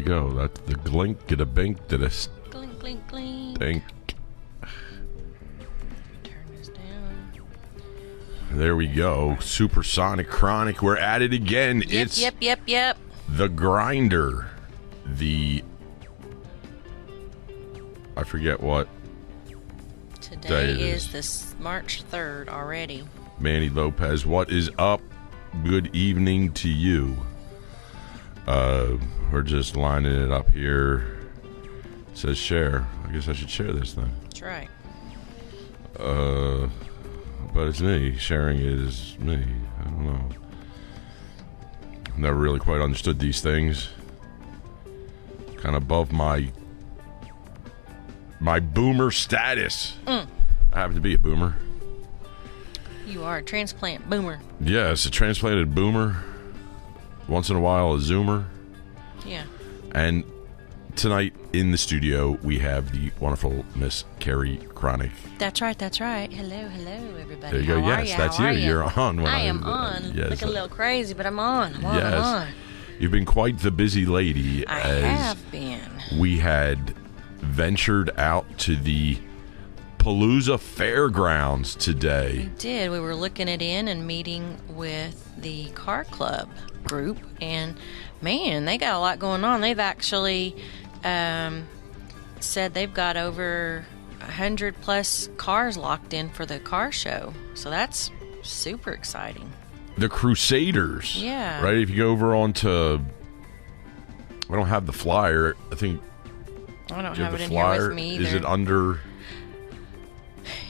we go. That's the glink, get a bink, did a Glink, glink, glink. stink. Turn this down. There we go. Supersonic Chronic. We're at it again. It's Yep. the grinder. I forget what Today day it is is. this March 3rd already. Manny Lopez. What is up? Good evening to you. We're just lining it up here. It says share. I guess I should share this thing. That's right. But it's me. Sharing it is me. I don't know. Never really quite understood these things. Kind of above my boomer status. I happen to be a boomer. You are a transplant boomer. Yes, a transplanted boomer. Once in a while, a zoomer. Yeah. And tonight in the studio, we have the wonderful Miss Carrie Chronic. That's right. Hello, everybody. There you go. How are Yes, ya? that's How you. are ya? You're on. I am on. Yes. Looking a little crazy, but I'm on. I'm Yes. on. You've been quite the busy lady. I as have been. we had ventured out to the Palooza Fairgrounds We today. did. We were looking it in and meeting with the car club group, and man, they got a lot going on. They've actually said they've got over 100 plus cars locked in for the car show, so that's super exciting. The Crusaders. Yeah. Right? If you go over onto... I don't have the flyer. I think... I don't Do you have have it the in flyer? here with me either. Is it under...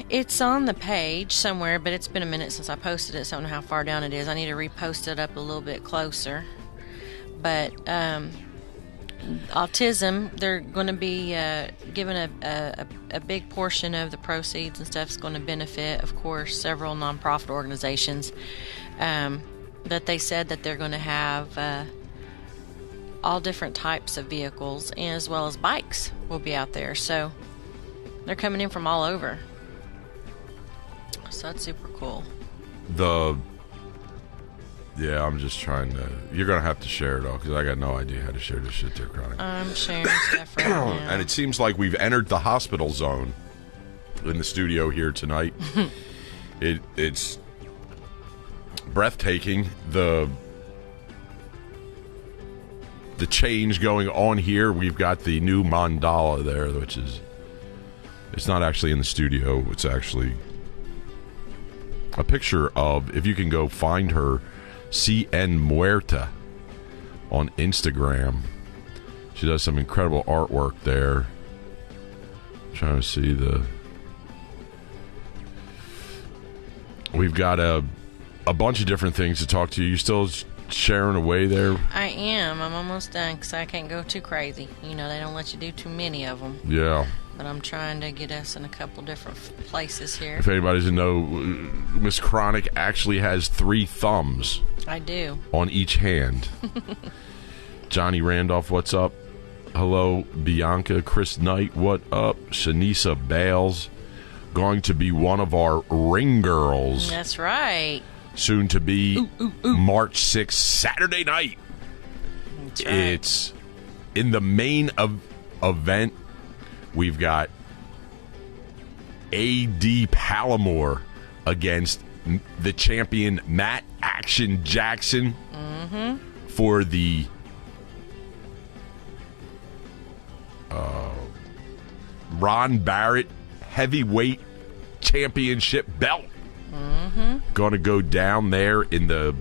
It's on the page somewhere, but it's been a minute since I posted it, so I don't know how far down it is. I need to repost it up a little bit closer. But autism, they're going to be giving a big portion of the proceeds and stuff is going to benefit, of course, several nonprofit organizations. That they said that they're going to have all different types of vehicles, and as well as bikes will be out there. So they're coming in from all over. So that's super cool. Yeah, I'm just trying to... You're going to have to share it all, because I got no idea how to share this shit there, Chronic. I'm sharing stuff right now. And it seems like we've entered the hospital zone in the studio here tonight. It's breathtaking, the change going on here. We've got the new mandala there, which is... It's not actually in the studio. It's actually a picture of... If you can go find her... CN Muerta on Instagram. She does some incredible artwork there. I'm trying to see the... We've got a bunch of different things to talk to you. You still sharing away there? I am. I'm almost done because I can't go too crazy. You know, they don't let you do too many of them. Yeah. But I'm trying to get us in a couple different places here. If anybody doesn't know, Miss Chronic actually has 3 thumbs. I do. On each hand. Johnny Randolph, what's up? Hello, Bianca. Chris Knight, what up? Shanisa Bales, going to be one of our ring girls. That's right. Soon to be March 6th, Saturday night. That's right. It's in the main event. We've got A.D. Palomore against the champion Matt Action Jackson for the Ron Barrett heavyweight championship belt. Going to go down there in the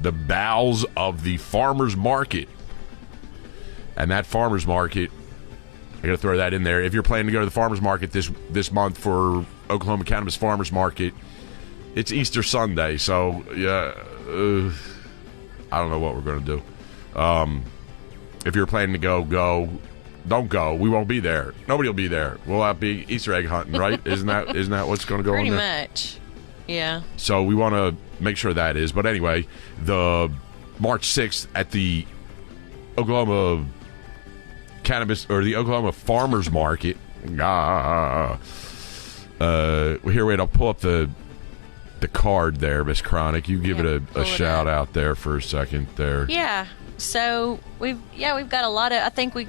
bowels of the farmer's market. And that farmer's market, I got to throw that in there. If you're planning to go to the farmer's market this month for Oklahoma Cannabis Farmers Market, it's Easter Sunday, so yeah, I don't know what we're going to do. If you're planning to go. Don't go. We won't be there. Nobody will be there. We'll have be Easter egg hunting, right? Isn't that what's going to go on there? Pretty much. Yeah. So we want to make sure that is. But anyway, the March 6th at the Oklahoma Cannabis or the Oklahoma Farmers Market. Here, wait. I'll pull up the card there, Miss Chronic. You give it a shout out there for a second there. Yeah. So we've got a lot of. I think we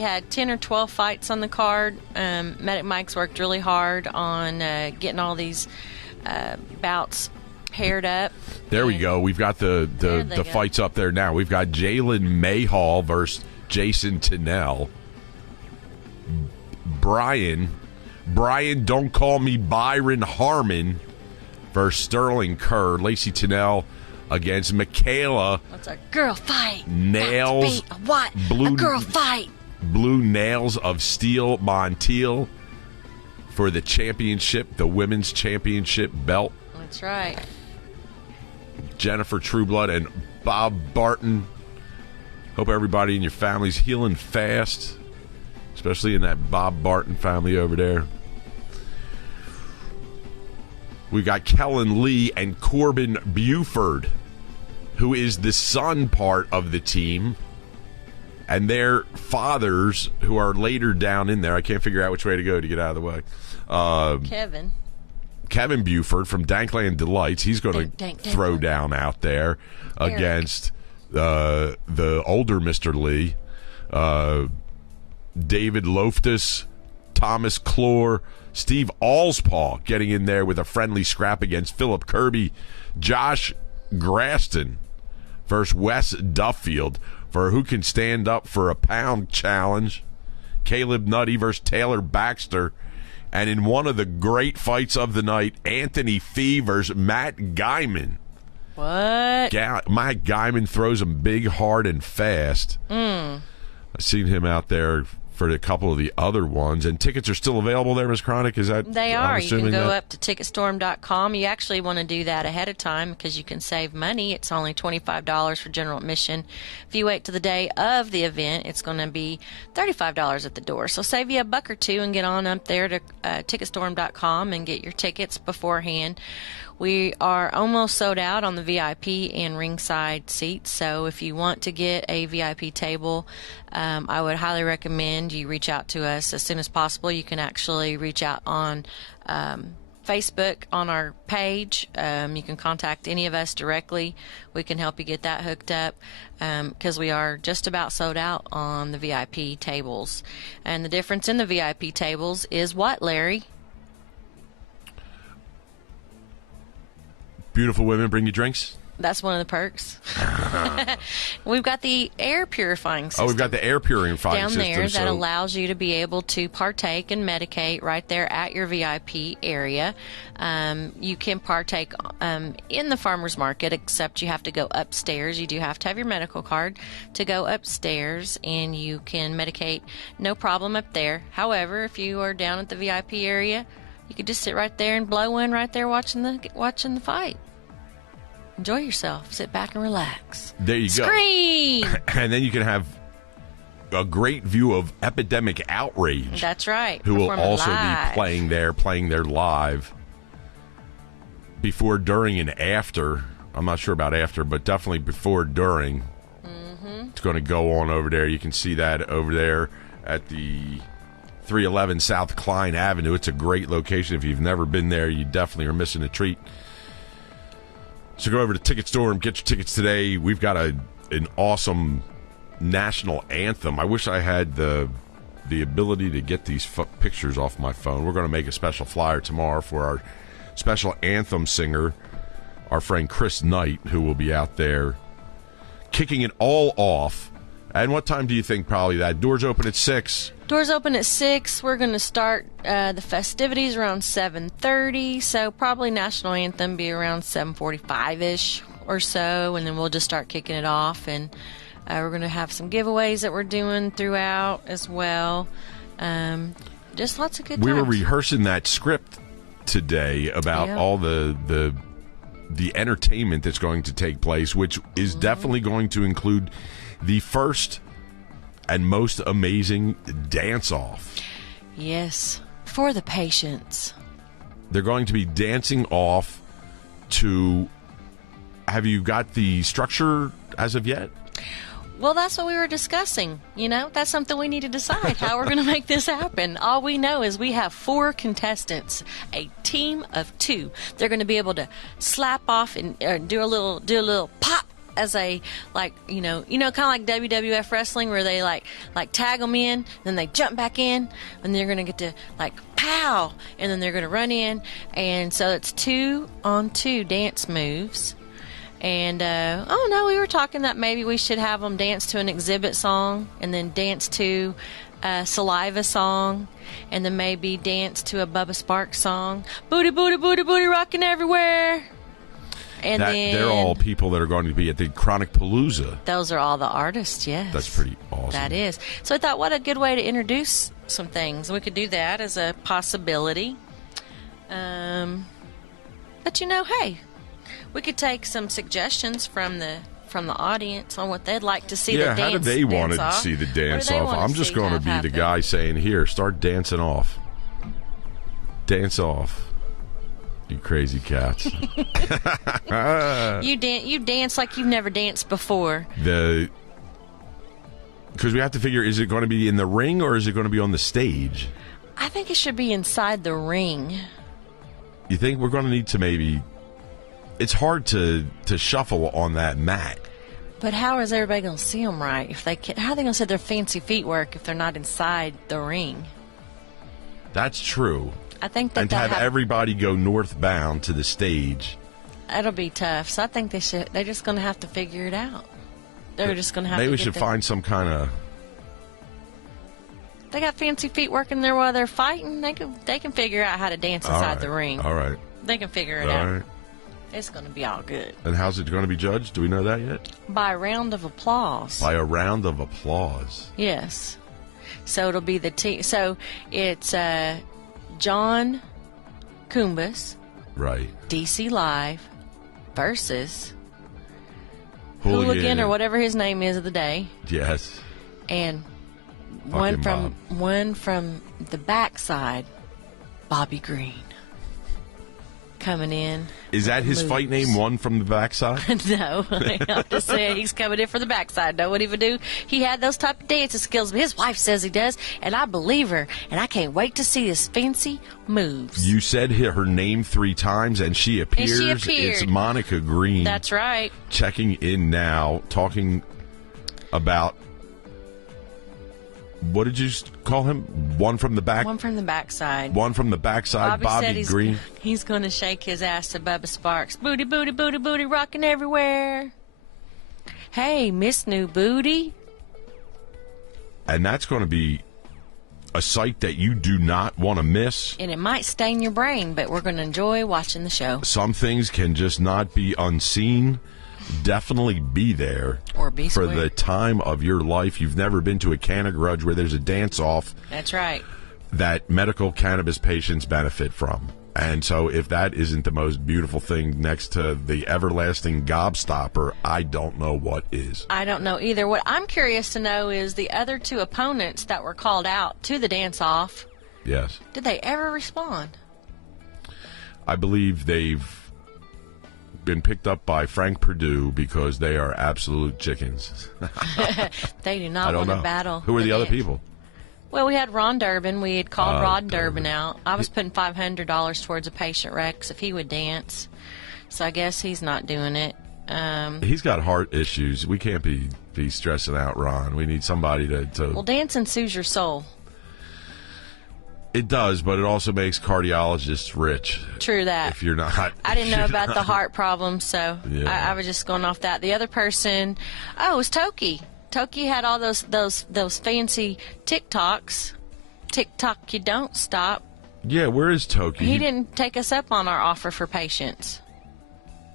had 10 or 12 fights on the card. Medic Mike's worked really hard on getting all these bouts paired up. There we go. We've got the fights up there now. We've got Jalen Mayhall versus Jason Tennell. Brian, don't call me Byron Harmon versus Sterling Kerr. Lacey Tennell against Michaela. What's a girl fight? Nails. What? A girl fight. Blue Nails of Steel Montiel for the championship, the women's championship belt. That's right. Jennifer Trueblood and Bob Barton. Hope everybody in your family's healing fast, especially in that Bob Barton family over there. We got Kellen Lee and Corbin Buford, who is the son part of the team, and their fathers, who are later down in there. I can't figure out which way to go to get out of the way. Kevin Buford from Dankland Delights. He's going to throw down out there against the older Mr. Lee. David Loftus, Thomas Clore, Steve Allspaw getting in there with a friendly scrap against Philip Kirby. Josh Graston versus Wes Duffield for who can stand up for a pound challenge. Caleb Nutty versus Taylor Baxter. And in one of the great fights of the night, Anthony Fee versus Matt Guyman. What? Matt Guyman throws him big, hard, and fast. I've seen him out there for a couple of the other ones. And tickets are still available there, Ms. Chronic? Is that? They are. You can go up to Ticketstorm.com. You actually want to do that ahead of time because you can save money. It's only $25 for general admission. If you wait to the day of the event, it's going to be $35 at the door. So save you $1 or $2 and get on up there to Ticketstorm.com and get your tickets beforehand. We are almost sold out on the VIP and ringside seats, so if you want to get a VIP table, I would highly recommend you reach out to us as soon as possible. You can actually reach out on Facebook on our page. You can contact any of us directly. We can help you get that hooked up because we are just about sold out on the VIP tables. And the difference in the VIP tables is what, Larry? Beautiful women bring you drinks? That's one of the perks. We've got the air purifying system. Oh, we've got the air purifying system. Down there that allows you to be able to partake and medicate right there at your VIP area. You can partake in the farmer's market, except you have to go upstairs. You do have to have your medical card to go upstairs, and you can medicate no problem up there. However, if you are down at the VIP area, you could just sit right there and blow in right there watching the fight. Enjoy yourself. Sit back and relax. There you go. Scream! And then you can have a great view of Epidemic Outrage. That's right. Who will also be playing there live before, during, and after. I'm not sure about after, but definitely before, during. Mm-hmm. It's going to go on over there. You can see that over there at the 311 South Klein Avenue. It's a great location. If you've never been there, you definitely are missing a treat. So go over to Ticket Store and get your tickets today. We've got an awesome national anthem. I wish I had the ability to get these pictures off my phone. We're going to make a special flyer tomorrow for our special anthem singer, our friend Chris Knight, who will be out there kicking it all off. And what time do you think probably that? Doors open at 6. Doors open at 6. We're going to start the festivities around 7:30. So probably national anthem be around 7:45-ish or so. And then we'll just start kicking it off. And we're going to have some giveaways that we're doing throughout as well. Just lots of good times. We were rehearsing that script today about all the entertainment that's going to take place, which is definitely going to include the first and most amazing dance-off. Yes, for the patients. They're going to be dancing off to... Have you got the structure as of yet? Well, that's what we were discussing. You know, that's something we need to decide how we're going to make this happen. All we know is we have 4 contestants, a team of 2. They're going to be able to slap off and do a little pop as a kind of like WWF wrestling where they like tag them in, then they jump back in, and they're gonna get to like pow, and then they're gonna run in, and so it's 2-on-2 dance moves. And we were talking that maybe we should have them dance to an Exhibit song, and then dance to a Saliva song, and then maybe dance to a Bubba Sparks song. Booty, booty, booty, booty, rocking everywhere. And then they're all people that are going to be at the Chronic Palooza. Those are all the artists, yes. That's pretty awesome. That is. So I thought, what a good way to introduce some things. We could do that as a possibility. But hey, we could take some suggestions from the audience on what they'd like to see the dance. Yeah, how do they want to off? see the dance off? I'm just going to be the guy saying, here, start dancing off. Dance off. You crazy cats. You dance like you've never danced before. Because we have to figure, is it going to be in the ring or is it going to be on the stage? I think it should be inside the ring. You think we're going to need to maybe... It's hard to shuffle on that mat. But how is everybody going to see them right? How are they going to see their fancy feet work if they're not inside the ring? That's true. I think that and to have everybody go northbound to the stage. That'll be tough. So I think they're just going to have to figure it out. They're just going to have maybe to we should find some kind of... They got fancy feet working there while they're fighting. They can figure out how to dance inside the ring. All right. They can figure it out. All right. It's going to be all good. And how's it going to be judged? Do we know that yet? By a round of applause. By a round of applause. Yes. So it'll be the team. So it's John Kumbas. Right. DC Live versus Hooligan or whatever his name is of the day. Yes. And Fucking one from the backside, Bobby Green. Coming in. Is that his fight name, One from the Backside? No. I'm just saying he's coming in for the backside. Know what he would do? He had those type of dancing skills. His wife says he does, and I believe her. And I can't wait to see his fancy moves. You said her name 3 times, and she appears. And she appeared. It's Monica Green. That's right. Checking in now, talking about... What did you call him? One from the back? One from the backside. One from the backside, Bobby Green. He's going to shake his ass to Bubba Sparks. Booty, booty, booty, booty, rocking everywhere. Hey, Miss New Booty. And that's going to be a sight that you do not want to miss. And it might stain your brain, but we're going to enjoy watching the show. Some things can just not be unseen. Definitely be there or be for square. The time of your life. You've never been to a Canna Grudge where there's a dance-off. That's right. That medical cannabis patients benefit from. And so if that isn't the most beautiful thing next to the everlasting gobstopper, I don't know what is. I don't know either. What I'm curious to know is the other 2 opponents that were called out to the dance-off. Yes. Did they ever respond? I believe they've been picked up by Frank Perdue because they are absolute chickens. They do not want to battle. Who are the other people? Well, we had Ron Durbin. We had called Rod Durbin out. I was putting $500 towards a patient Rex if he would dance. So I guess he's not doing it. He's got heart issues. We can't be stressing out Ron. We need somebody to... Well, dancing soothes your soul. It does, but it also makes cardiologists rich. True that. If you're not... I didn't know about the heart problem, so yeah. I was just going off that. The other person... Oh, it was Toki. Toki had all those fancy TikToks. TikTok, you don't stop. Yeah, where is Toki? He didn't take us up on our offer for patients.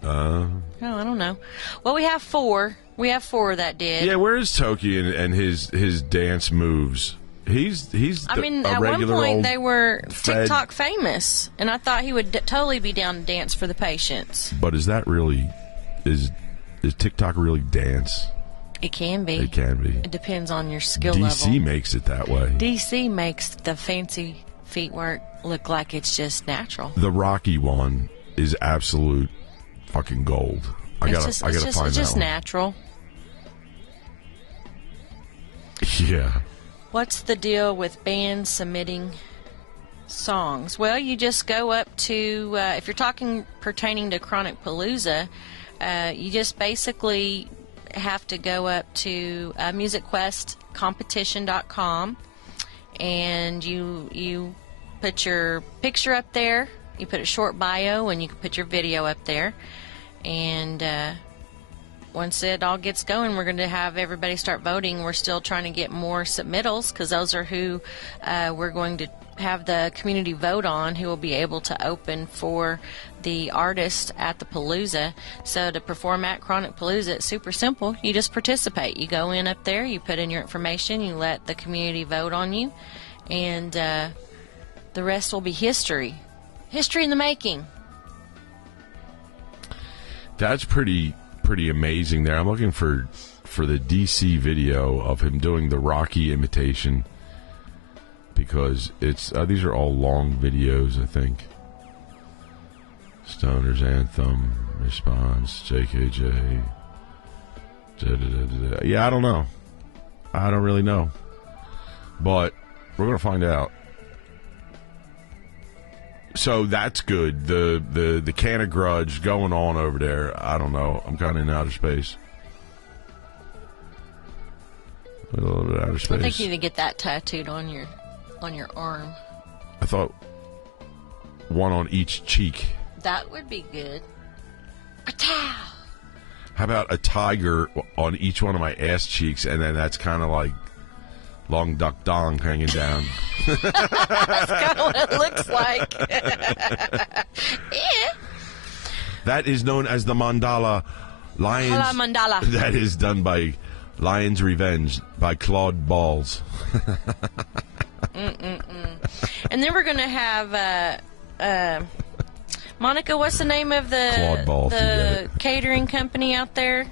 Oh, I don't know. Well, we have 4. We have 4 that did. Yeah, where is Toki and his dance moves? He's I mean, at one point they were TikTok famous, and I thought he would totally be down to dance for the patients. But is that really... Is TikTok really dance? It can be. It can be. It depends on your skill level. DC makes it that way. DC makes the fancy feet work look like it's just natural. The Rocky one is absolute fucking gold. I gotta find that one. It's just natural. Yeah. What's the deal with bands submitting songs? Well, you just go up to, if you're talking pertaining to Chronic Palooza, you just basically have to go up to musicquestcompetition.com, and you put your picture up there. You put a short bio, and you can put your video up there. And once it all gets going, we're going to have everybody start voting. We're still trying to get more submittals, because those are who we're going to have the community vote on, who will be able to open for the artist at the Palooza. So to perform at Chronic Palooza, it's super simple. You just participate. You go in up there, you put in your information, you let the community vote on you, and the rest will be history. History in the making. That's pretty amazing there. I'm looking for the DC video of him doing the Rocky imitation, because it's these are all long videos, I think. Stoner's Anthem, Response, JKJ. Yeah, I don't know. I don't really know. But we're going to find out. So that's good. The can of grudge going on over there. I don't know. I'm kind of in outer space. A little bit outer space. I think you need to get that tattooed on your arm. I thought one on each cheek. That would be good. Patow! How about a tiger on each one of my ass cheeks, and then that's kind of like long duck dong hanging down. That's kind of what it looks like. Yeah. That is known as the mandala. Hala mandala. That is done by Lion's Revenge by Claude Balls. And then we're going to have Monica, what's the name of the catering company out there?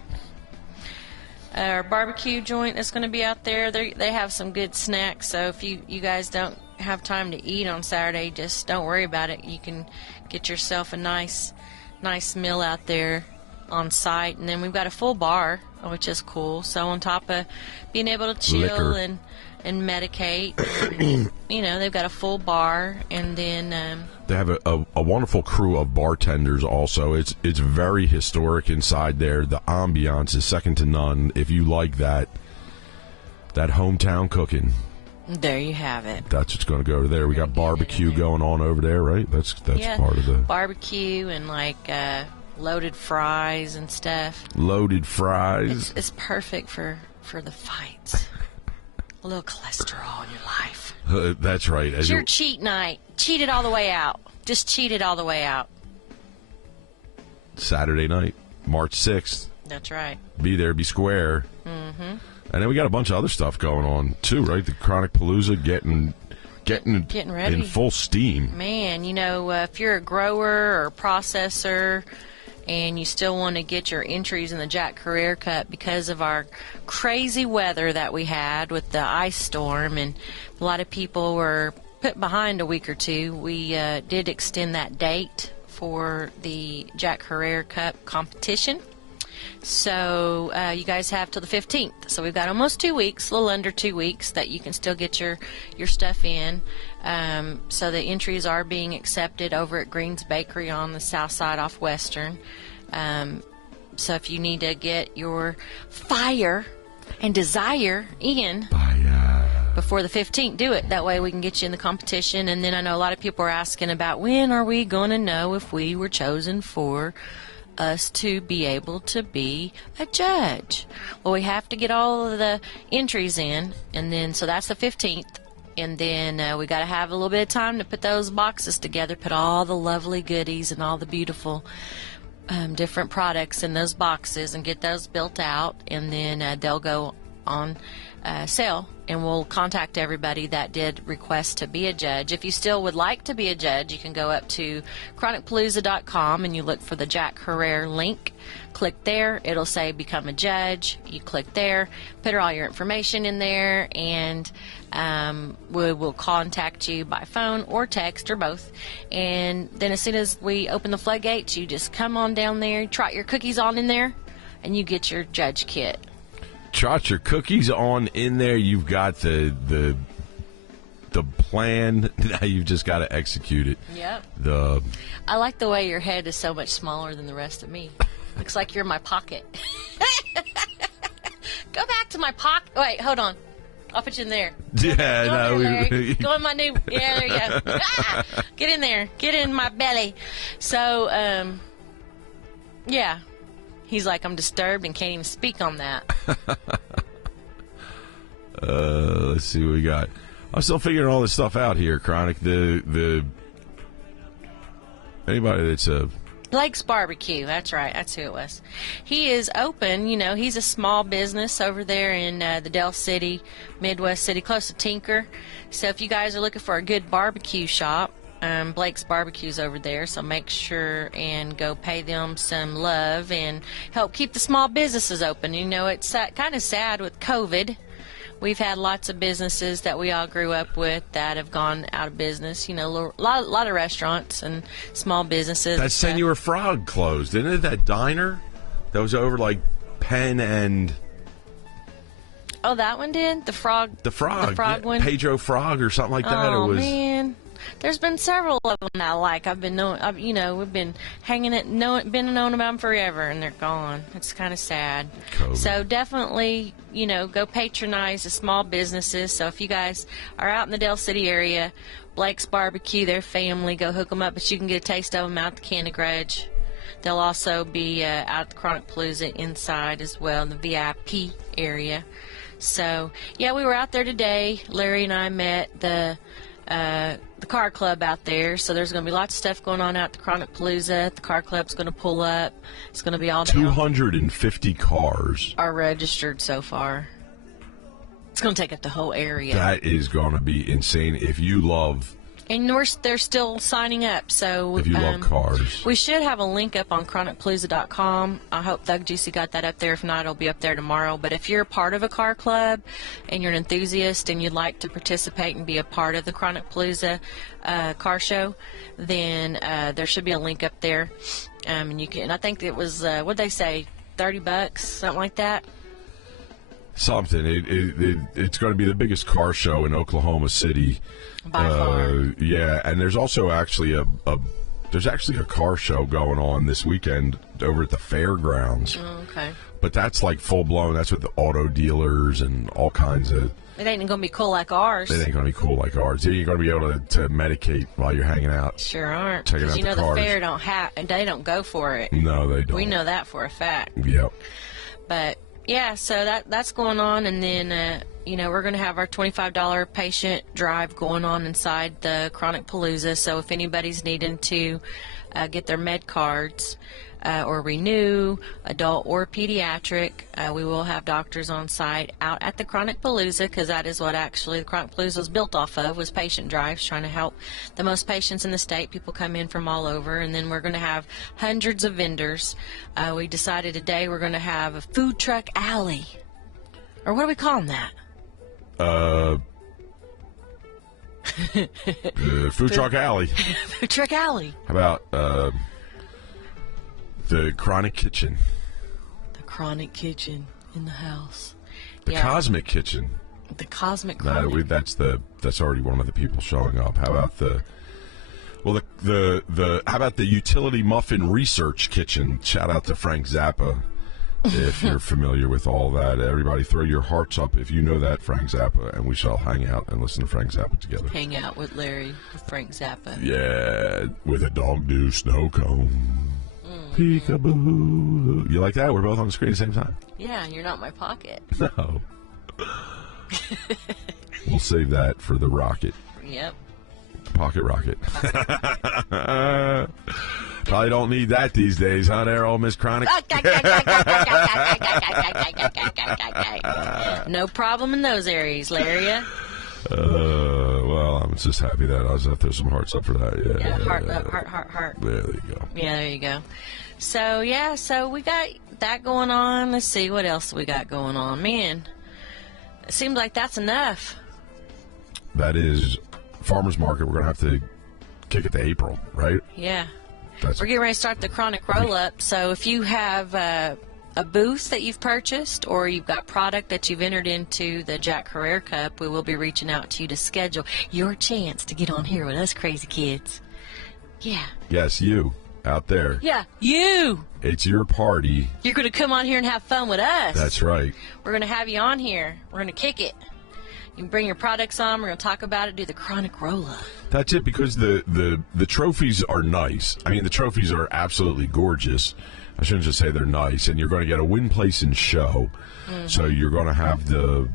Our barbecue joint that's going to be out there. They have some good snacks, so if you guys don't have time to eat on Saturday, just don't worry about it. You can get yourself a nice meal out there on site. And then we've got a full bar, which is cool. So on top of being able to chill and medicate, and, they've got a full bar, and then they have a wonderful crew of bartenders also. It's very historic inside there. The ambiance is second to none. If you like that hometown cooking, there you have it. That's what's going to go over there. We got barbecue going on over there, right? That's part of the barbecue, and loaded fries and stuff. Loaded fries. It's perfect for the fights. A little cholesterol in your life. That's right. It's your cheat night. Cheat it all the way out. Just cheat it all the way out. Saturday night, March 6th. That's right. Be there, be square. Mm-hmm. And then we got a bunch of other stuff going on, too, right? The Chronic Palooza getting ready in full steam. Man, if you're a grower or processor and you still want to get your entries in the Jack Career Cup, because of our crazy weather that we had with the ice storm, and a lot of people were put behind a week or two, we did extend that date for the Jack Career Cup competition. So you guys have till the 15th. So we've got almost 2 weeks, a little under 2 weeks, that you can still get your stuff in. So the entries are being accepted over at Green's Bakery on the south side off Western. So if you need to get your fire and desire in before the 15th, do it. That way we can get you in the competition. And then I know a lot of people are asking about, when are we going to know if we were chosen for us to be able to be a judge? Well, we have to get all of the entries in, and then so that's the 15th. And then we got to have a little bit of time to put those boxes together, put all the lovely goodies and all the beautiful different products in those boxes, and get those built out, and then they'll go on sale, and we'll contact everybody that did request to be a judge. If you still would like to be a judge, you can go up to chronicpalooza.com and you look for the Jack Herrera link. Click there. It'll say become a judge. You click there, put all your information in there, and we will contact you by phone or text or both. And then as soon as we open the floodgates, you just come on down there, trot your cookies on in there, and you get your judge kit. Trot your cookies on in there. You've got the plan. Now you've just got to execute it. Yep. I like the way your head is so much smaller than the rest of me. Looks like you're in my pocket. Go back to my pocket. Wait, hold on. I'll put you in there. Yeah, Go no. Go in my new. Yeah, there you go. Get in there. Get in my belly. So, yeah. He's like, I'm disturbed and can't even speak on that. Let's see what we got. I'm still figuring all this stuff out here, Chronic. The anybody that's a Blake's Barbecue. That's right. That's who it was. He is open. You know, he's a small business over there in the Del City, Midwest City, close to Tinker. So if you guys are looking for a good barbecue shop, Blake's Barbecue's over there. So make sure and go pay them some love and help keep the small businesses open. You know, it's kind of sad with COVID. We've had lots of businesses that we all grew up with that have gone out of business. You know, a lot of restaurants and small businesses. that Senor Frog closed, didn't it? That diner that was over like Penn and Oh, that one did? The frog yeah, one? Pedro Frog or something like that. Oh, It was man. There's been several of them that I like. We've been hanging it, been knowing about them forever, and they're gone. It's kind of sad. COVID. So definitely, go patronize the small businesses. So if you guys are out in the Del City area, Blake's Barbecue, their family, go hook them up. But you can get a taste of them out the Candy Grudge. They'll also be out at the Chronic Palooza inside as well, in the VIP area. So, yeah, we were out there today. Larry and I met the car club out there, so there's going to be lots of stuff going on out at the Chronic Palooza. The car club's going to pull up. It's going to be all down. 250 cars Are registered so far. It's going to take up the whole area. That is going to be insane. If you love And they're still signing up, so if you love cars, we should have a link up on chronicpalooza.com. I hope Thug Juicy got that up there. If not, it'll be up there tomorrow. But if you're a part of a car club and you're an enthusiast and you'd like to participate and be a part of the Chronic Palooza car show, then there should be a link up there. And you can. And I think it was what'd they say, $30, something like that. something. It's going to be the biggest car show in Oklahoma City. By far. Yeah, and there's also actually a car show going on this weekend over at the fairgrounds. Oh, okay. But that's like full blown. That's with the auto dealers and all kinds of. It ain't going to be cool like ours. It ain't going to be cool like ours. You're going to be able to medicate while you're hanging out. Sure aren't. Checking out Because the cars. the fair they don't go for it. No, they don't. We know that for a fact. Yep. But yeah, so that's going on, and then we're going to have our $25 patient drive going on inside the Chronic Palooza. So if anybody's needing to get their med cards or renew, adult or pediatric, we will have doctors on site out at the Chronic Palooza, because that is what actually the Chronic Palooza was built off of, was patient drives, trying to help the most patients in the state. People come in from all over, and then we're going to have hundreds of vendors. We decided today we're going to have a food truck alley, or what are we calling that? Food truck alley. Food truck alley. How about the Chronic Kitchen? The Chronic Kitchen in the house. The Cosmic Kitchen. The Cosmic No, Chronic. that's already one of the people showing up. How about the how about the Utility Muffin Research Kitchen? Shout out to Frank Zappa. If you're familiar with all that, everybody throw your hearts up if you know that Frank Zappa, and we shall hang out and listen to Frank Zappa together. Hang out with Larry, with Frank Zappa. Yeah, with a dog do snow cone. Peekaboo. You like that? We're both on the screen at the same time? Yeah, you're not in my pocket. No. We'll save that for the rocket. Yep. Pocket rocket. Probably don't need that these days, huh, there, old Miss Chronic? No problem in those areas, Larry. Well, I'm just happy that I was out there. Some hearts up for that. Yeah, heart up, heart. There you go. Yeah, there you go. So, so we got that going on. Let's see, what else we got going on? Man, it seems like that's enough. That is Farmers Market. We're going to have to kick it to April, right? Yeah. We're getting ready to start the Chronic Roll-Up. So if you have a booth that you've purchased, or you've got product that you've entered into the Jack Herrera Cup, we will be reaching out to you to schedule your chance to get on here with us crazy kids. Yeah. Yes, you. out there. Yeah, you. It's your party. You're going to come on here and have fun with us. That's right. We're going to have you on here. We're going to kick it. You can bring your products on. We're going to talk about it, do the chronic roll-up. That's it, because the trophies are nice. I mean, the trophies are absolutely gorgeous. I shouldn't just say they're nice. And you're going to get a win, place, and show. Mm-hmm. So you're going to have the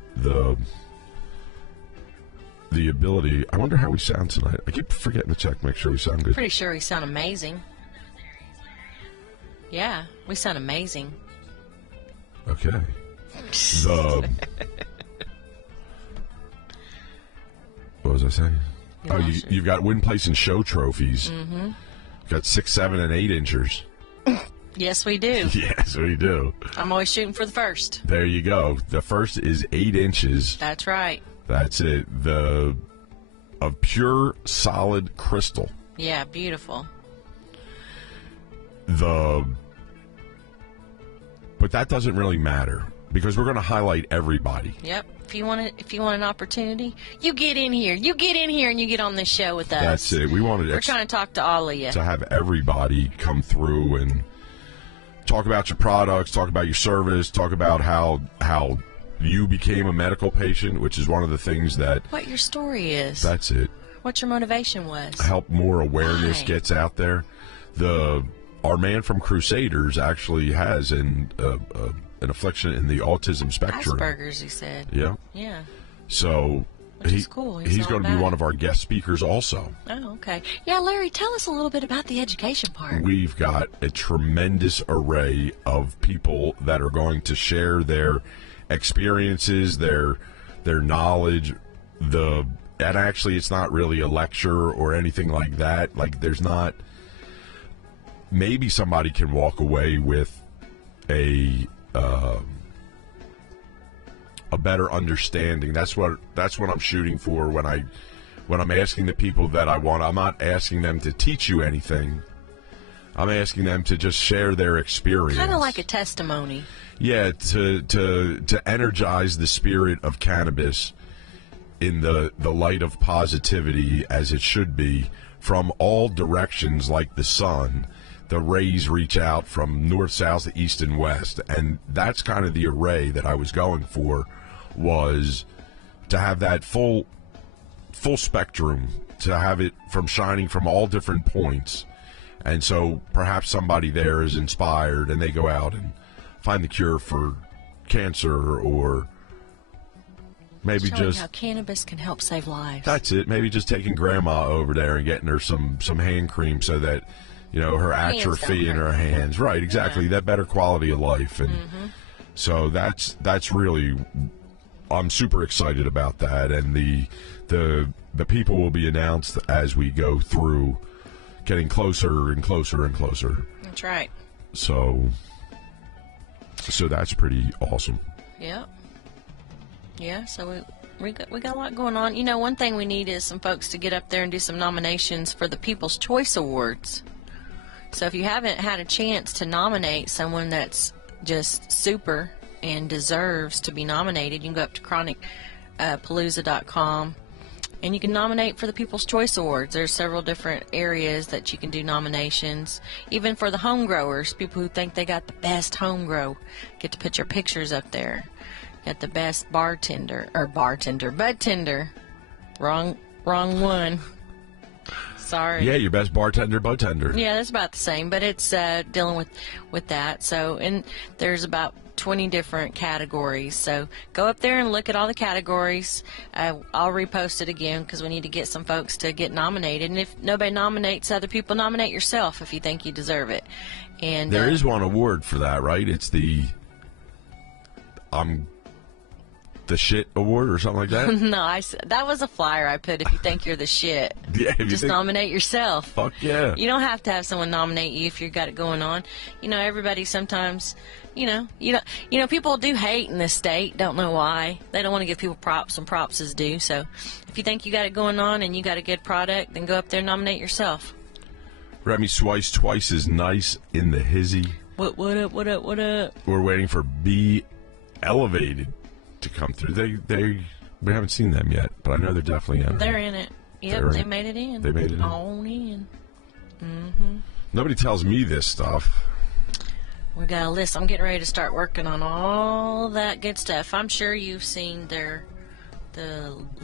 ability. I wonder how we sound tonight. I keep forgetting to check, make sure we sound good. Pretty sure we sound amazing. Yeah, we sound amazing. Okay. What was I saying? You've got win, place, and show trophies. Mm-hmm. You've got 6, 7, and 8 inchers. Yes, we do. Yes, we do. I'm always shooting for the first. There you go. The first is 8 inches. That's right. That's it. Of pure solid crystal. Yeah, beautiful. But that doesn't really matter, because we're going to highlight everybody. Yep. If you want an opportunity, you get in here. You get in here and you get on this show with us. That's it. We're trying to talk to all of you. To have everybody come through and talk about your products, talk about your service, talk about how you became a medical patient, which is one of the things that... What your story is. That's it. What your motivation was. Help more awareness gets out there. Our man from Crusaders actually has an affliction in the autism spectrum. Asperger's, he said. Yeah. Yeah. So cool. He's going to be one of our guest speakers also. Oh, okay. Yeah, Larry, tell us a little bit about the education part. We've got a tremendous array of people that are going to share their experiences, their knowledge, and actually it's not really a lecture or anything like that. Like, there's not... Maybe somebody can walk away with a better understanding. That's what I'm shooting for when I'm asking the people that I want. I'm not asking them to teach you anything. I'm asking them to just share their experience. Kind of like a testimony. Yeah, to energize the spirit of cannabis in the light of positivity, as it should be, from all directions, like the sun. The rays reach out from north, south, east, and west, and that's kind of the array that I was going for, was to have that full spectrum, to have it from shining from all different points. And so perhaps somebody there is inspired and they go out and find the cure for cancer, or maybe just how cannabis can help save lives. That's it. Maybe just taking grandma over there and getting her some hand cream so that, her atrophy in her hands. Right, exactly. Yeah. That better quality of life. And so that's really, I'm super excited about that. And the people will be announced as we go through, getting closer and closer and closer. That's right. So that's pretty awesome. Yeah. Yeah, so we got a lot going on. One thing we need is some folks to get up there and do some nominations for the People's Choice Awards. So if you haven't had a chance to nominate someone that's just super and deserves to be nominated, you can go up to chronicpalooza.com and you can nominate for the People's Choice Awards. There's several different areas that you can do nominations. Even for the home growers, people who think they got the best home grow, get to put your pictures up there. Got the best bud tender. Wrong one. Sorry. Yeah, your best bartender, bud tender. Yeah, that's about the same, but it's dealing with that. So, and there's about 20 different categories. So go up there and look at all the categories. I'll repost it again because we need to get some folks to get nominated. And if nobody nominates other people, nominate yourself if you think you deserve it. And there is one award for that, right? It's the shit award or something like that. No, that was a flyer I put. If you think you're the shit, yeah, just nominate yourself. Fuck yeah. You don't have to have someone nominate you if you got it going on. Everybody sometimes, people do hate in this state. Don't know why. They don't want to give people props when props is due. So if you think you got it going on and you got a good product, then go up there and nominate yourself. Remy Swice twice as nice in the hizzy. What up? We're waiting for Be Elevated to come through. We haven't seen them yet, but I know they're definitely in it. They're in it. Yep, they made it in. They made it in. On in. Mm-hmm. Nobody tells me this stuff. We got a list. I'm getting ready to start working on all that good stuff. I'm sure you've seen the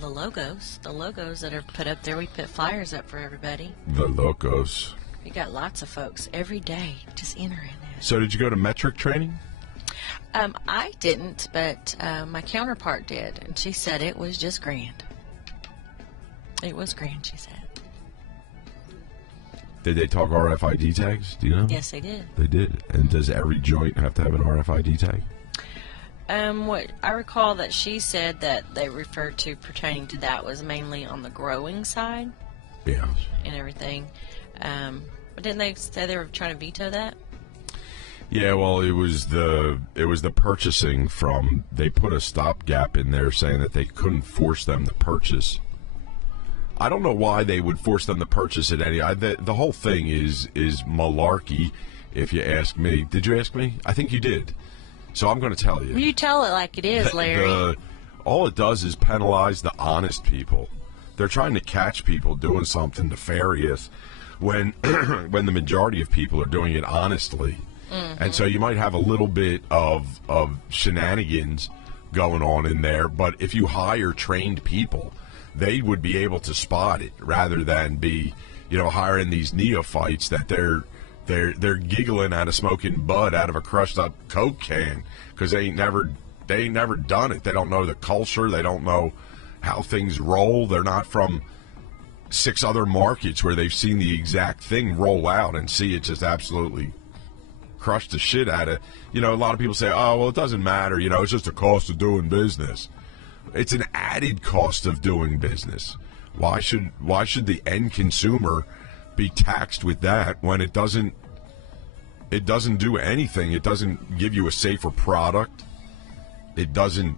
logos that are put up there. We put flyers up for everybody. The logos. We got lots of folks every day just entering this. So did you go to metric training? I didn't, but my counterpart did, and she said it was just grand. It was grand, she said. Did they talk RFID tags? Do you know? Yes, they did. They did. And does every joint have to have an RFID tag? What I recall that she said that they referred to pertaining to that was mainly on the growing side. Yeah. And everything. But didn't they say they were trying to veto that? Yeah, well, it was the purchasing from. They put a stopgap in there saying that they couldn't force them to purchase. I don't know why they would force them to purchase it the whole thing is malarkey, if you ask me. Did you ask me? I think you did. So I'm going to tell you. You tell it like it is, Larry. All it does is penalize the honest people. They're trying to catch people doing something nefarious when when the majority of people are doing it honestly. Mm-hmm. And so you might have a little bit of shenanigans going on in there, but if you hire trained people, they would be able to spot it rather than be, hiring these neophytes that they're giggling at a smoking bud out of a crushed up Coke can because they ain't never done it. They don't know the culture. They don't know how things roll. They're not from 6 other markets where they've seen the exact thing roll out and see it just absolutely crush the shit out of. A lot of people say, oh, well, it doesn't matter. It's just a cost of doing business. It's an added cost of doing business. Why should the end consumer be taxed with that when it doesn't do anything? It doesn't give you a safer product. It doesn't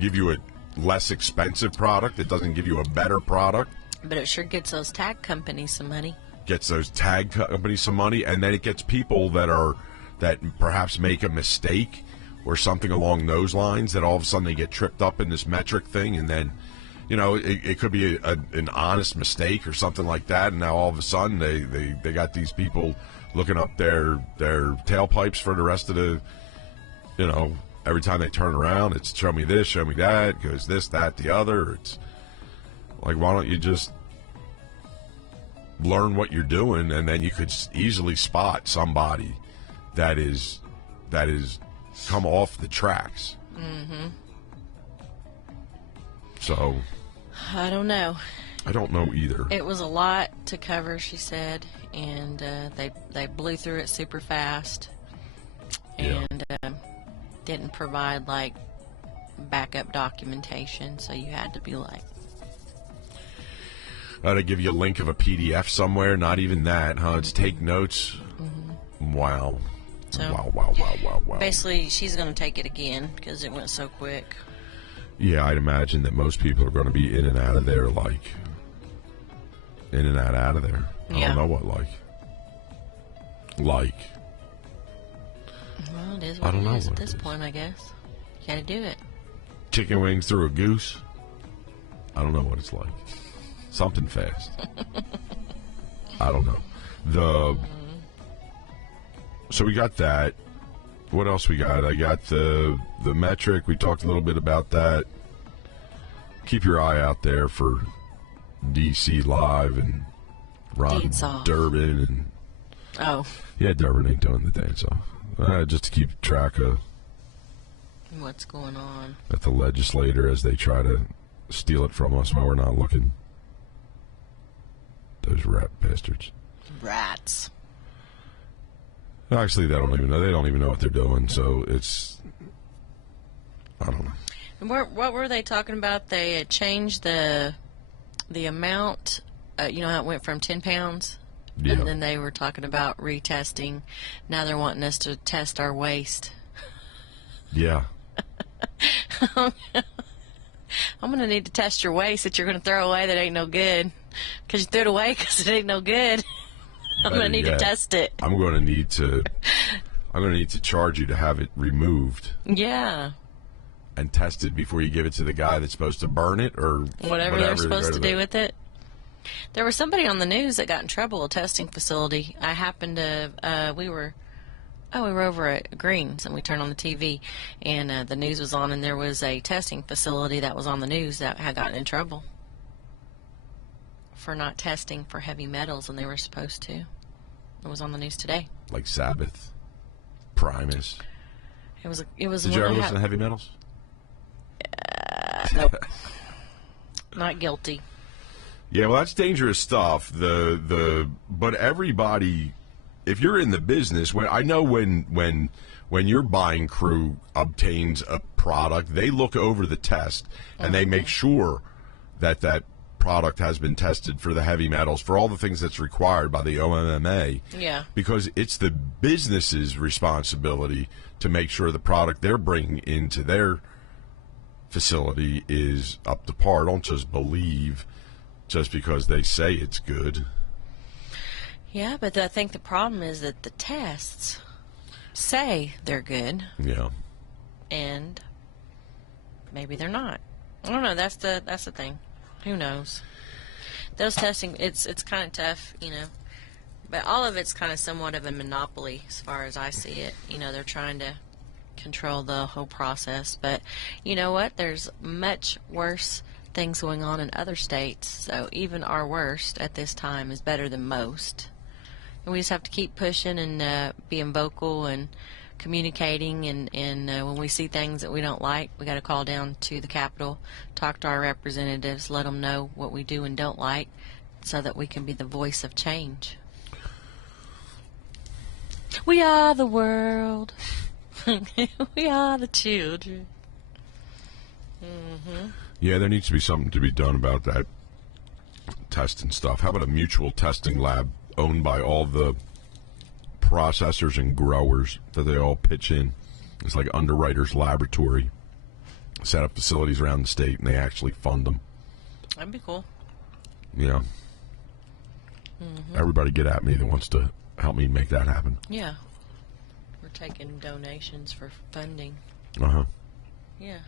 give you a less expensive product. It doesn't give you a better product. But it sure gets those tag companies some money. Gets those tag companies some money, and then it gets people that perhaps make a mistake or something along those lines, that all of a sudden they get tripped up in this metric thing, and then, it could be an honest mistake or something like that, and now all of a sudden they got these people looking up their tailpipes for the rest of the, every time they turn around, it's show me this, show me that, goes this, that, the other. It's like, why don't you just learn what you're doing, and then you could easily spot somebody that is come off the tracks. Mm-hmm. So I don't know. I don't know either. It was a lot to cover, she said, and they blew through it super fast, and didn't provide like backup documentation, so you had to be like. To give you a link of a PDF somewhere. Not even that, huh? It's take notes. Mm-hmm. Wow. So, wow. Basically, she's going to take it again because it went so quick. Yeah, I'd imagine that most people are going to be in and out of there, like, in and out of there. I don't know what, like. Well, it is what I don't know it is at what this it is. point, I guess. You got to do it. Chicken wings through a goose? I don't know what it's like. Something fast. I don't know. So we got that. What else we got? I got the metric. We talked a little bit about that. Keep your eye out there for DC Live and Ron Durbin. And oh. Yeah, Durbin ain't doing the dance off. Just to keep track of what's going on at the legislature as they try to steal it from us while we're not looking. Those rat bastards. Rats. Actually, they don't even know. They don't even know what they're doing. So it's, I don't know. What were they talking about? They had changed the amount. You know how it went from 10 pounds, yeah. And then they were talking about retesting. Now they're wanting us to test our waste. Yeah. I'm gonna need to test your waste that you're gonna throw away that ain't no good, because you threw it away because it ain't no good. I'm going to need to test it. I'm going to need to charge you to have it removed. Yeah. And tested before you give it to the guy that's supposed to burn it or whatever they're supposed to do with it. There was somebody on the news that got in trouble at a testing facility. I happened to, we were over at Greens, and we turned on the TV, and the news was on, and there was a testing facility that was on the news that had gotten in trouble for not testing for heavy metals, and they were supposed to. It was on the news today. Like Sabbath, Primus. It was. Did you ever listen to heavy metals? Nope. Not guilty. Yeah, well, that's dangerous stuff. But everybody, if you're in the business, when your buying crew obtains a product, they look over the test and they make sure that product has been tested for the heavy metals, for all the things that's required by the OMMA. Yeah. Because it's the business's responsibility to make sure the product they're bringing into their facility is up to par. Don't just believe just because they say it's good. Yeah, but I think the problem is that the tests say they're good. Yeah. And maybe they're not. I don't know. That's the thing. Who knows? Those testing, it's kind of tough, But all of it's kind of somewhat of a monopoly as far as I see it. They're trying to control the whole process. But you know what? There's much worse things going on in other states. So even our worst at this time is better than most. And we just have to keep pushing and being vocal and communicating, and when we see things that we don't like, we got to call down to the Capitol, talk to our representatives, let them know what we do and don't like, so that we can be the voice of change. We are the world. We are the children. Mm-hmm. Yeah, there needs to be something to be done about that testing stuff. How about a mutual testing lab owned by all the processors and growers that they all pitch in? It's like Underwriters Laboratory. Set up facilities around the state, and they actually fund them. That'd be cool. Yeah. Mm-hmm. Everybody get at me that wants to help me make that happen. Yeah. We're taking donations for funding. Uh-huh. Yeah.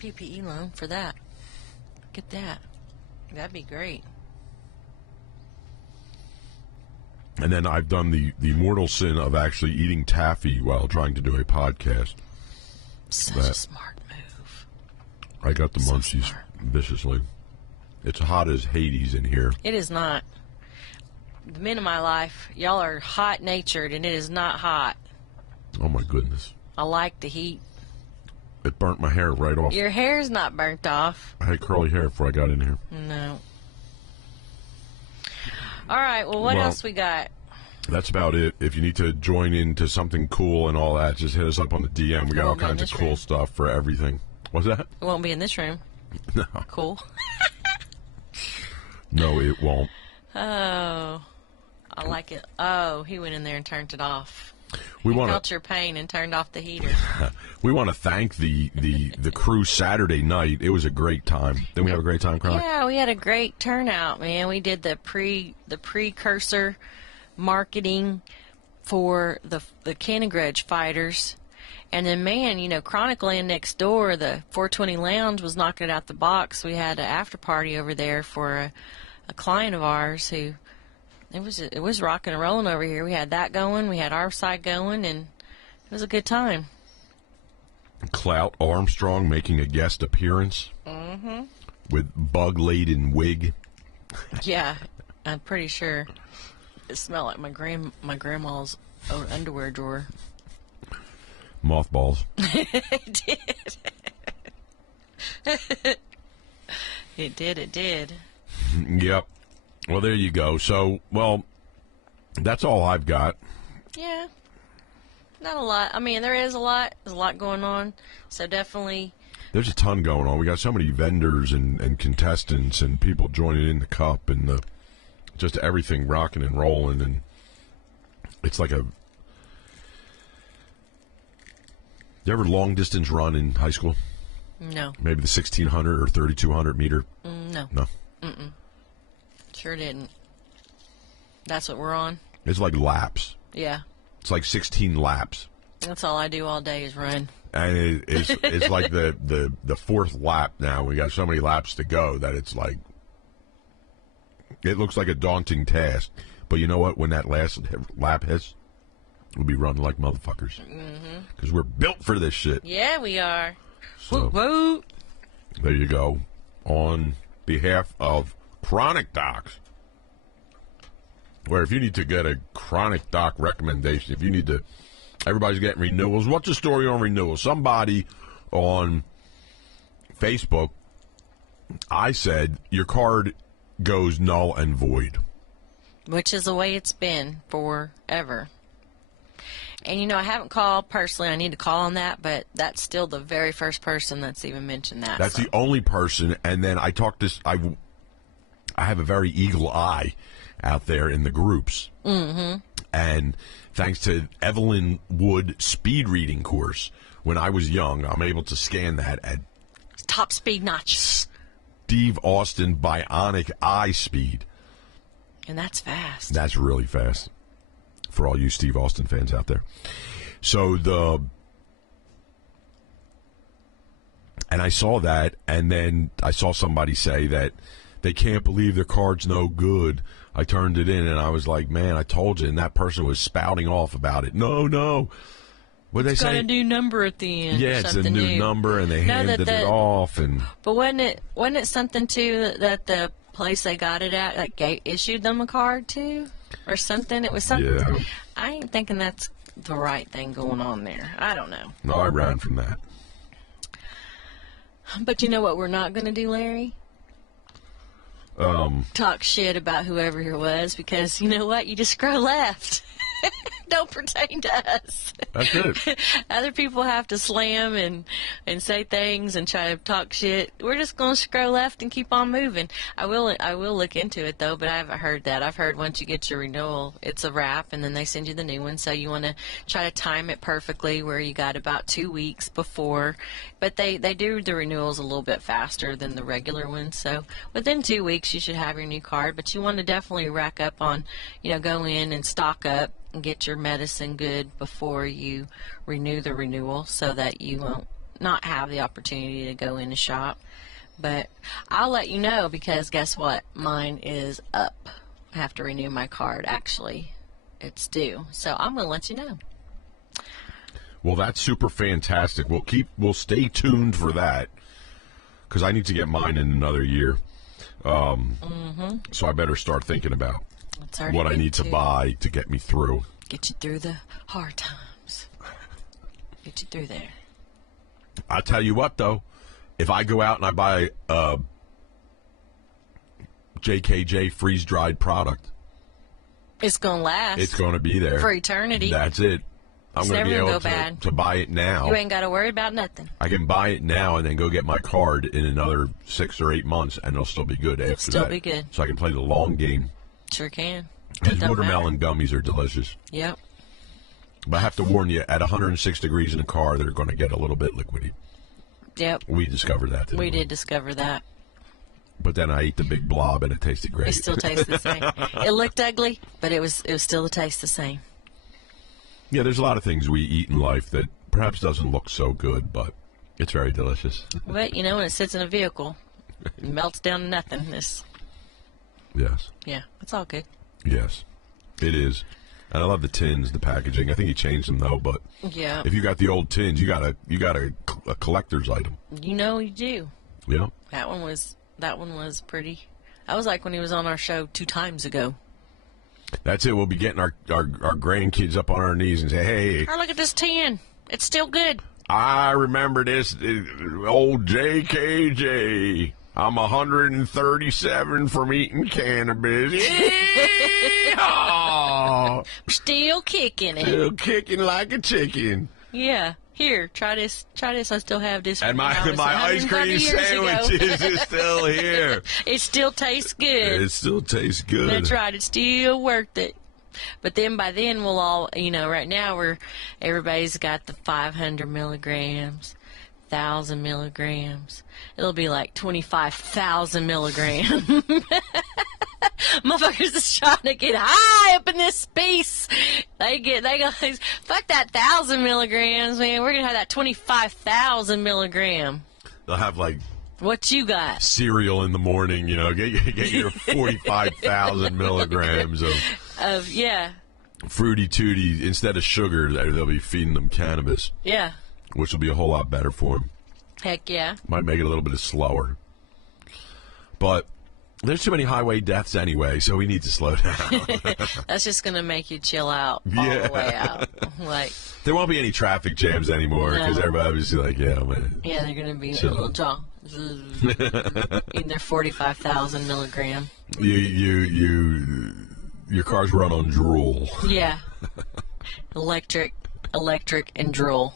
PPE loan for that. Get that. That'd be great. And then I've done the mortal sin of actually eating taffy while trying to do a podcast. Such a smart move. I got the munchies viciously. It's hot as Hades in here. It is not. The men of my life, y'all are hot-natured, and it is not hot. Oh, my goodness. I like the heat. It burnt my hair right off. Your hair's not burnt off. I had curly hair before I got in here. No. All right, well, what else we got? That's about it. If you need to join into something cool and all that, just hit us up on the DM. We got all kinds of cool stuff for everything. What's that? It won't be in this room. No. Cool. No, it won't. Oh, I like it. Oh, he went in there and turned it off. We felt your pain and turned off the heater. We want to thank the crew Saturday night. It was a great time. Didn't we have a great time, Chronic? Yeah, we had a great turnout, man. We did the precursor marketing for the Cannon Grudge fighters. And then, man, Chronic Land next door, the 420 Lounge was knocking it out the box. We had an after party over there for a client of ours who... It was rocking and rolling over here. We had that going. We had our side going, and it was a good time. Clout Armstrong making a guest appearance. Mm-hmm. With bug-laden wig. Yeah, I'm pretty sure it smelled like my grandma's underwear drawer. Mothballs. It did. It did. Yep. Well, there you go. So, that's all I've got. Yeah. Not a lot. I mean, there is a lot. There's a lot going on. So definitely. There's a ton going on. We got so many vendors and contestants and people joining in the cup and just everything rocking and rolling. And it's like you ever long distance run in high school? No. Maybe the 1,600 or 3,200 meter? No. No. Mm-mm. Sure didn't. That's what we're on? It's like laps. Yeah. It's like 16 laps. That's all I do all day is run. And it's like the fourth lap now. We got so many laps to go that it's like It looks like a daunting task. But you know what? When that last lap hits, we'll be running like motherfuckers. Because we're built for this shit. Yeah, we are. So, Woot woot. there you go. On behalf of Chronic Docs, where if you need to get a Chronic Doc recommendation, if you need to, everybody's getting renewals. What's the story on renewals? Somebody on Facebook, I said, your card goes null and void. Which is the way it's been forever. And, you know, I haven't called personally. I need to call on that, but that's still the very first person that's even mentioned that. That's the only person. And then I talked this, I have a very eagle eye out there in the groups. Mm-hmm. And thanks to Evelyn Wood speed reading course, when I was young, I'm able to scan that at top speed notch. Steve Austin bionic eye speed. And that's fast. That's really fast for all you Steve Austin fans out there. So and I saw that, and then I saw somebody say that they can't believe their card's no good. I turned it in, and I was like, man, I told you. And that person was spouting off about it. No. What did they say? Got a new number at the end. Yeah, it's a new number, and they handed it off. And but wasn't it something too that the place they got it at like issued them a card too, or something? It was something. Yeah. I ain't thinking that's the right thing going on there. I don't know. No, I ran from that. But you know what we're not going to do, Larry? Talk shit about whoever it was, because you know what? You just scroll left. Don't pertain to us. That's it. Other people have to slam and say things and try to talk shit. We're just going to scroll left and keep on moving. I will look into it, though, but I haven't heard that. I've heard once you get your renewal, it's a wrap, and then they send you the new one. So you want to try to time it perfectly where you got about 2 weeks before. But they do the renewals a little bit faster than the regular ones. So within 2 weeks, you should have your new card. But you want to definitely rack up on, go in and stock up and get your medicine good before you renew the renewal, so that you won't not have the opportunity to go in and shop. But I'll let you know, because guess what? Mine is up. I have to renew my card. Actually, it's due. So I'm going to let you know. Well, that's super fantastic. We'll stay tuned for that, because I need to get mine in another year. So I better start thinking about what I need to buy to get me through. Get you through the hard times. Get you through there. I'll tell you what, though. If I go out and I buy a JKJ freeze-dried product, it's going to last. It's going to be there. For eternity. That's it. I'm going to be able to buy it now. You ain't got to worry about nothing. I can buy it now and then go get my card in another 6 or 8 months, and it'll still be good after that. It'll still be good. So I can play the long game. Sure can. These watermelon gummies are delicious. Yep. But I have to warn you, at 106 degrees in the car, they're going to get a little bit liquidy. Yep. We discovered that. We did discover that. But then I ate the big blob, and it tasted great. It still tastes the same. It looked ugly, but it was still the taste the same. Yeah, there's a lot of things we eat in life that perhaps doesn't look so good, but it's very delicious. But, when it sits in a vehicle, it melts down to nothingness. Yes. Yeah, it's all good. Yes, it is. And I love the tins, the packaging. I think he changed them, though, but yeah, if you got the old tins, you got a collector's item. You do. Yeah. That one was pretty. That was like when he was on our show 2 times ago. That's it. We'll be getting our grandkids up on our knees and say, hey. Oh, look at this tin. It's still good. I remember this old JKJ. I'm 137 from eating cannabis. Yeah! Still kicking it. Still kicking like a chicken. Yeah. Here, try this. I still have this. And my ice cream sandwiches is still here. It still tastes good. It still tastes good. That's right. It's still worth it. But then by then we'll all, right now everybody's got the 500 milligrams, 1,000 milligrams. It'll be like 25,000 milligrams. Motherfuckers is trying to get high up in this space. They go, fuck that 1,000 milligrams, man. We're going to have that 25,000 milligram. They'll have like What you got? cereal in the morning. Get your 45,000 milligrams of Yeah. Fruity Tooty instead of sugar. They'll be feeding them cannabis, Yeah. which will be a whole lot better for them. Heck yeah. Might make it a little bit slower, but there's too many highway deaths anyway, so we need to slow down. That's just going to make you chill out all the way out. Like, there won't be any traffic jams anymore because everybody was like, yeah, man. yeah, they're going to be a little jaw. In their 45,000 milligram. Your cars run on drool. Yeah. Electric, and drool.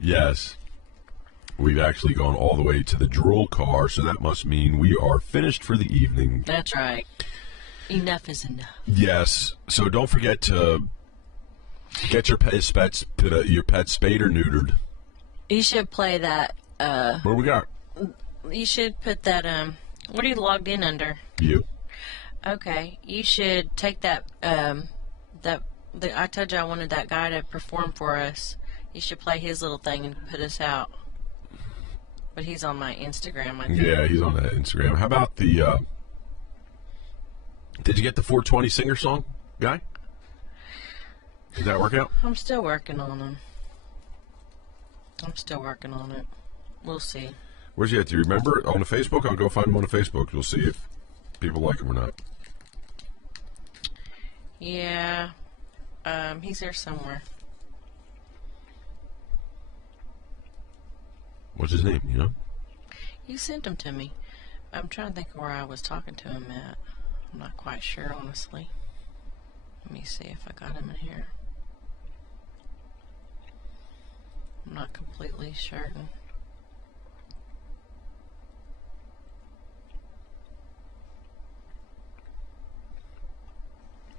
Yes. We've actually gone all the way to the drool car, so that must mean we are finished for the evening. That's right. Enough is enough. Yes. So don't forget to get your pets spayed or neutered. You should play that. What do we got? You should put that. What are you logged in under? You. Okay. You should take that. I told you I wanted that guy to perform for us. You should play his little thing and put us out. But he's on my Instagram, I think. Yeah, he's on that Instagram. How about the, did you get the 420 singer song guy? Did that work out? I'm still working on him. I'm still working on it. We'll see. Where's he at? Do you remember? On the Facebook? I'll go find him on the Facebook. You'll see if people like him or not. Yeah. He's there somewhere. What's his name, you know? You sent him to me. I'm trying to think of where I was talking to him at. I'm not quite sure, honestly. Let me see if I got him in here. I'm not completely certain.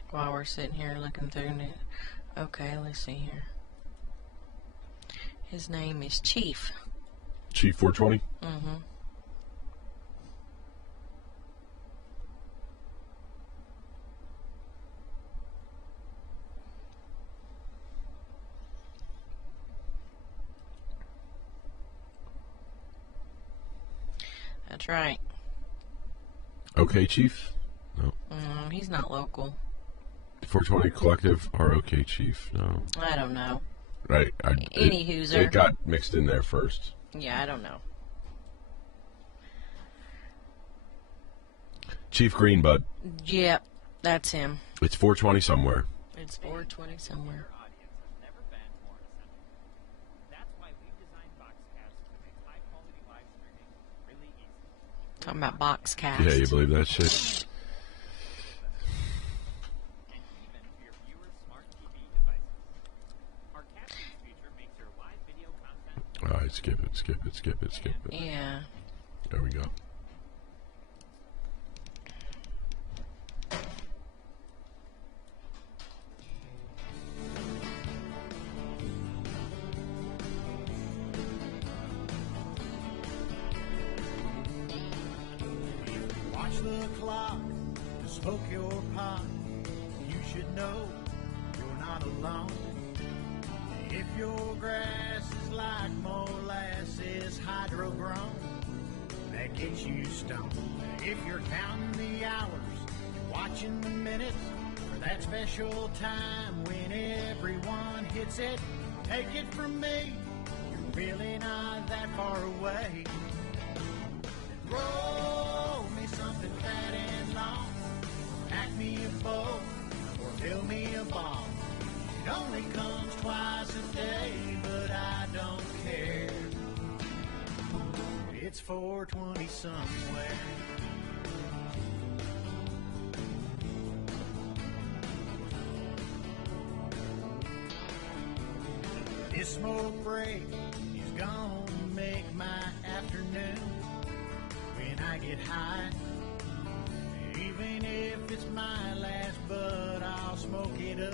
While we're sitting here looking through it. Okay, let's see here. His name is Chief. Chief 420? Mm-hmm. That's right. Okay, Chief? No. He's not local. 420 Collective or OK Chief? No. I don't know. Right. Any hooser. It got mixed in there first. Yeah, I don't know. Chief Greenbud. Yep, that's him. It's 420 somewhere. It's 420 somewhere. Talking about Boxcast. Yeah, you believe that shit? All right, skip it. Yeah. There we go. Watch the clock to smoke your pot. You should know you're not alone. If your grass is like molasses hydro-grown, that gets you stoned. If you're counting the hours, watching the minutes, for that special time when everyone hits it, take it from me, you're really not that far away. Roll me something fat and long, pack me a bowl, or fill me a ball. It only comes twice a day, but I don't care. It's 420 somewhere. This smoke break is gonna make my afternoon. When I get high, even if it's my last bud, I'll smoke it up.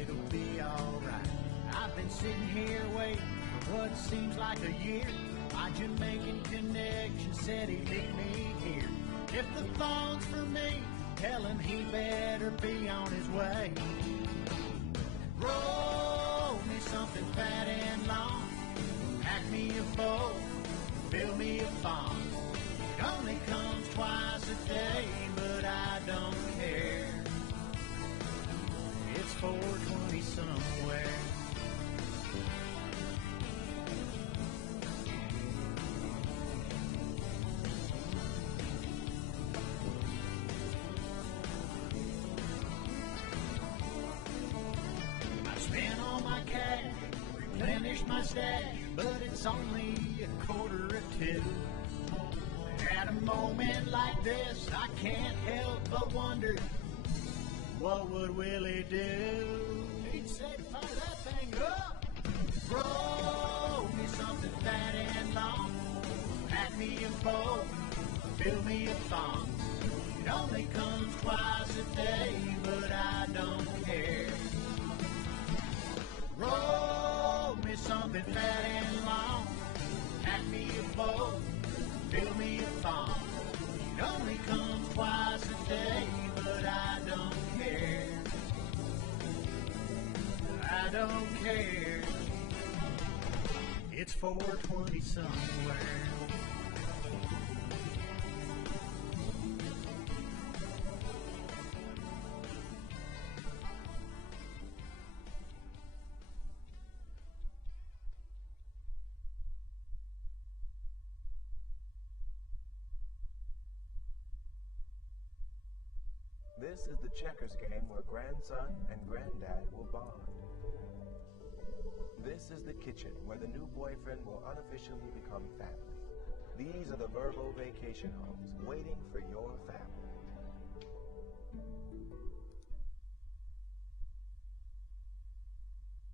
It'll be alright. I've been sitting here waiting for what seems like a year. My Jamaican connection said he'd pick me here. If the thong's for me, tell him he better be on his way. Roll me something fat and long, pack me a bowl, fill me a farm. It only comes twice a day, but I don't care. It's 420 somewhere. I spent all my cash, replenished my stash, but it's only a quarter of two. At a moment like this, I can't help but wonder, what would Willie do? He'd say to fire that thing up, roll me something fat and long, pack me a bowl, fill me a thong. It only comes twice a day, but I don't care. Roll me something fat and long, pack me a bowl, fill me a thong. It only comes twice a day, but I don't care. I don't care. It's 420 somewhere. This is the checkers game where grandson and granddad will bond. This is the kitchen where the new boyfriend will unofficially become family. These are the Verbo vacation homes waiting for your family.